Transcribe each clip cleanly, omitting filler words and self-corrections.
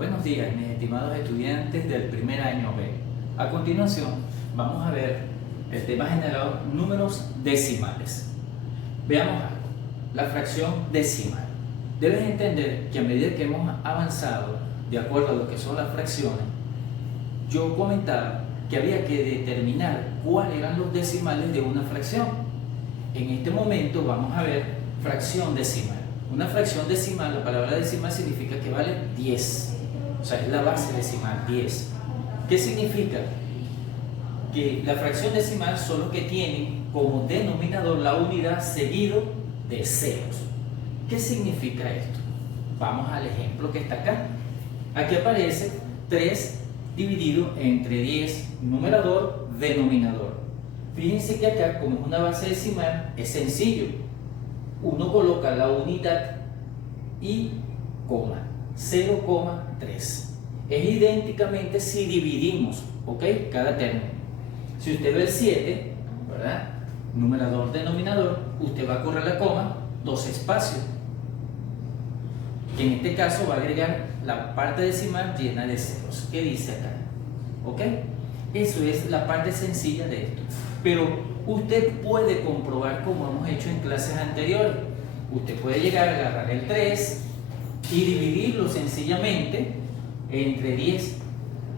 Buenos días, mis estimados estudiantes del primer año B. A continuación, vamos a ver el tema generado números decimales. Veamos algo. La fracción decimal. Debes entender que a medida que hemos avanzado, de acuerdo a lo que son las fracciones, yo comentaba que había que determinar cuáles eran los decimales de una fracción. En este momento vamos a ver fracción decimal. Una fracción decimal, la palabra decimal significa que vale 10. O sea, es la base decimal, 10. ¿Qué significa? Que la fracción decimal son los que tienen como denominador la unidad seguido de ceros. ¿Qué significa esto? Vamos al ejemplo que está acá. Aquí aparece 3 dividido entre 10, numerador, denominador. Fíjense que acá, como es una base decimal, es sencillo. Uno coloca la unidad y coma, 0,3. Es idénticamente si dividimos, ¿ok? Cada término. Si usted ve el 7, ¿verdad? Numerador, denominador, usted va a correr la coma, 2 espacios. Que en este caso va a agregar la parte decimal llena de ceros. ¿Qué dice acá? ¿Ok? Eso es la parte sencilla de esto. Pero usted puede comprobar, como hemos hecho en clases anteriores. Usted puede llegar a agarrar el 3 y dividirlo sencillamente entre 10.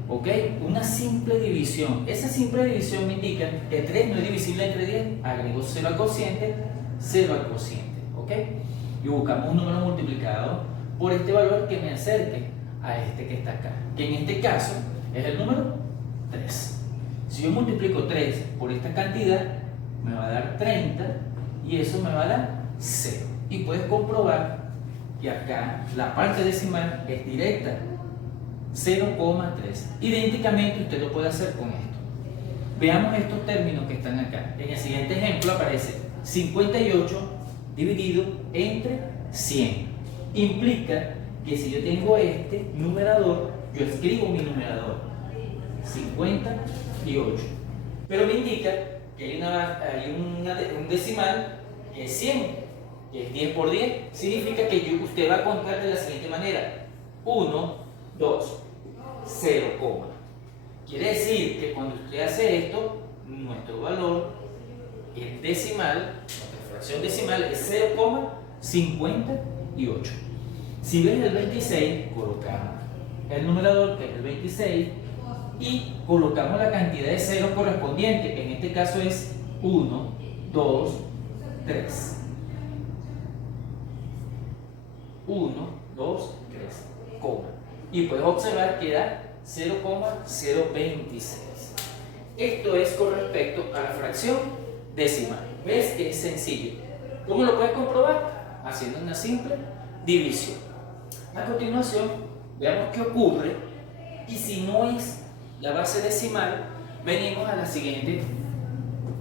¿Ok? Una simple división. Esa simple división me indica que 3 no es divisible entre 10. Agrego 0 al cociente, 0 al cociente. ¿Ok? Y buscamos un número multiplicado por este valor que me acerque a este que está acá. Que en este caso es el número 3. Si yo multiplico 3 por esta cantidad, me va a dar 30 y eso me va a dar 0. Y puedes comprobar que acá la parte decimal es directa, 0,3. Idénticamente usted lo puede hacer con esto. Veamos estos términos que están acá. En el siguiente ejemplo aparece 58 dividido entre 100. Implica que si yo tengo este numerador, yo escribo mi numerador, 58. Pero me indica que hay un decimal que es 100, que es 10 por 10. Significa que usted va a contar de la siguiente manera: 1, 2, 0, quiere decir que cuando usted hace esto, nuestro valor es decimal, nuestra fracción decimal es 0,58. Si ves el 26, colocamos el numerador, que es el 26, y colocamos la cantidad de ceros correspondiente, que en este caso es 1, 2, 3. 1, 2, 3, coma. Y puedes observar que da 0,026. Esto es con respecto a la fracción decimal. ¿Ves que es sencillo? ¿Cómo lo puedes comprobar? Haciendo una simple división. A continuación, veamos qué ocurre y si no es la base decimal, venimos a la siguiente,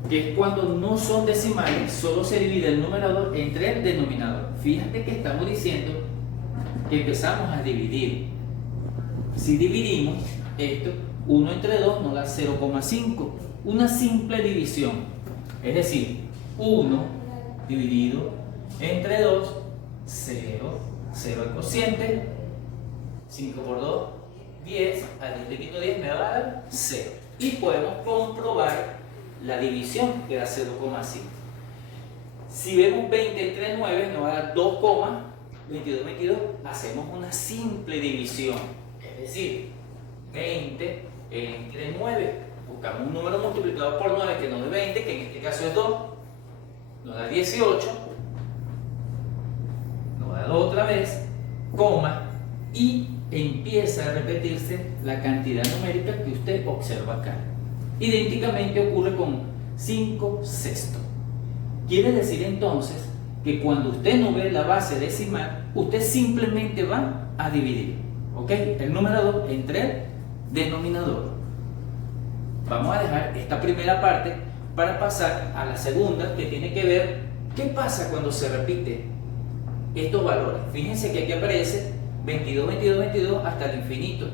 que es cuando no son decimales, solo se divide el numerador entre el denominador. Fíjate que estamos diciendo que empezamos a dividir. Si dividimos esto, 1 entre 2 nos da 0,5. Una simple división. Es decir, 1 dividido entre 2, 0, 0 al cociente, 5 por 2, 10, a 10 le quito 10 me va a dar 0. Y podemos comprobar la división, que da 0,5. Si vemos 20 entre 9 nos va a dar 2,22, 22. Hacemos una simple división, es decir, 20 entre 9. Buscamos un número multiplicado por 9 que nos dé 20, que en este caso es 2. Nos da 18. Nos da 2 otra vez, coma, y empieza a repetirse la cantidad numérica que usted observa acá. Idénticamente ocurre con 5 sextos. Quiere decir entonces que cuando usted no ve la base decimal, usted simplemente va a dividir, ¿ok? El numerador entre el denominador. Vamos a dejar esta primera parte para pasar a la segunda, que tiene que ver qué pasa cuando se repite estos valores. Fíjense que aquí aparece 22, 22, 22 hasta el infinito.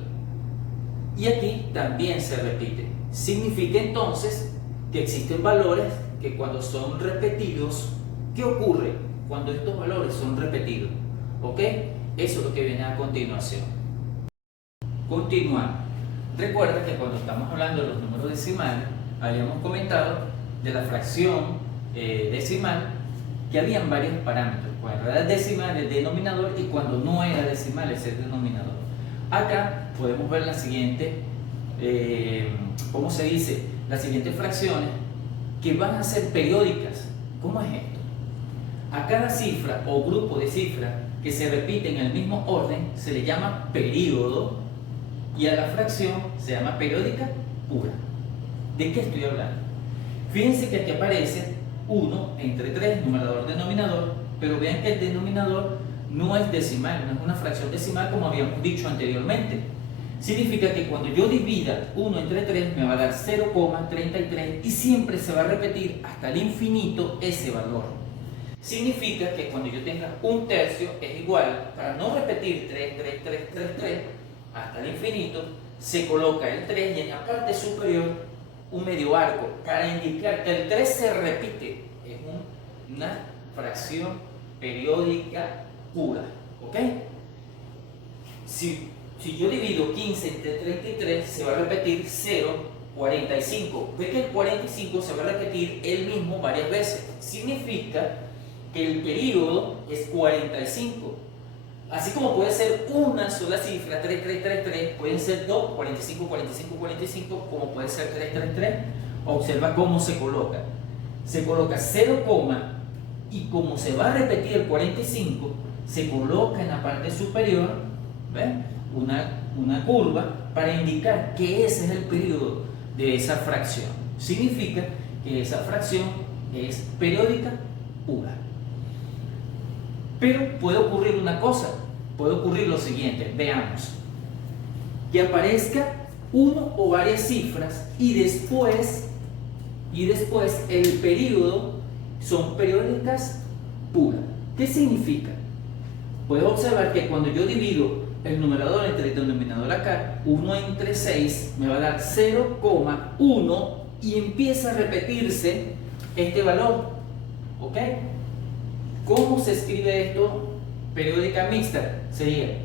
Y aquí también se repite. Significa entonces que existen valores que cuando son repetidos, ¿qué ocurre cuando estos valores son repetidos? ¿Ok? Eso es lo que viene a continuación. Continuamos. Recuerda que cuando estamos hablando de los números decimales, habíamos comentado de la fracción decimal que habían varios parámetros. Cuando era decimal, el denominador, y cuando no era decimal, es el denominador. Acá podemos ver las siguientes, ¿cómo se dice? Las siguientes fracciones que van a ser periódicas. ¿Cómo es esto? A cada cifra o grupo de cifras que se repite en el mismo orden se le llama período, y a la fracción se llama periódica pura. ¿De qué estoy hablando? Fíjense que aquí aparece 1 entre 3, numerador, denominador, pero vean que el denominador no es decimal, no es una fracción decimal como habíamos dicho anteriormente. Significa que cuando yo divida 1 entre 3 me va a dar 0,33 y siempre se va a repetir hasta el infinito ese valor. Significa que cuando yo tenga un tercio es igual, para no repetir 3, 3, 3, 3, 3 hasta el infinito, se coloca el 3 y en la parte superior un medio arco para indicar que el 3 se repite. Es una fracción periódica pura. ¿Ok? Si yo divido 15 entre 33, se va a repetir 0,45. Ve que el 45 se va a repetir el mismo varias veces. Significa que el periodo es 45. Así como puede ser una sola cifra, 3, 3, 3, 3, pueden ser 2, 45, 45, 45, como puede ser 3, 3, 3. Observa cómo se coloca. Se coloca 0, y como se va a repetir el 45, se coloca en la parte superior, ¿ven? Una curva para indicar que ese es el periodo de esa fracción. Significa que esa fracción es periódica pura. Pero puede ocurrir una cosa, puede ocurrir lo siguiente, veamos, que aparezca uno o varias cifras y después el periodo son periódicas puras. ¿Qué significa? Puedes observar que cuando yo divido el numerador entre el denominador acá, 1 entre 6 me va a dar 0,1 y empieza a repetirse este valor. ¿Ok? ¿Cómo se escribe esto? Periódica mixta sería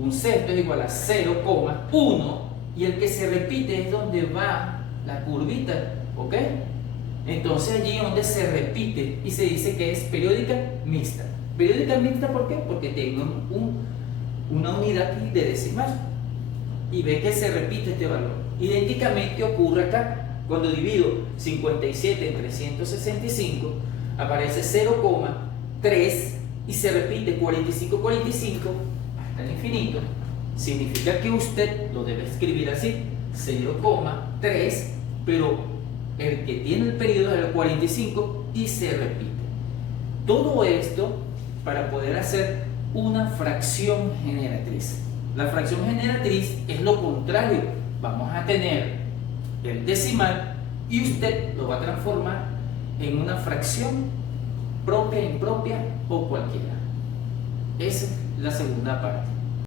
un sexto es igual a 0,1 y el que se repite es donde va la curvita. ¿Ok? Entonces allí es donde se repite y se dice que es periódica mixta. Periódica mixta, ¿por qué? Porque tengo una unidad aquí de decimal y ve que se repite este valor. Idénticamente ocurre acá. Cuando divido 57 entre 165 aparece 0,3 y se repite 45, 45 hasta el infinito. Significa que usted lo debe escribir así, 0,3, pero el que tiene el periodo es el 45 y se repite. Todo esto para poder hacer una fracción generatriz. La fracción generatriz es lo contrario. Vamos a tener el decimal y usted lo va a transformar en una fracción propia, impropia o cualquiera. Esa es la segunda parte.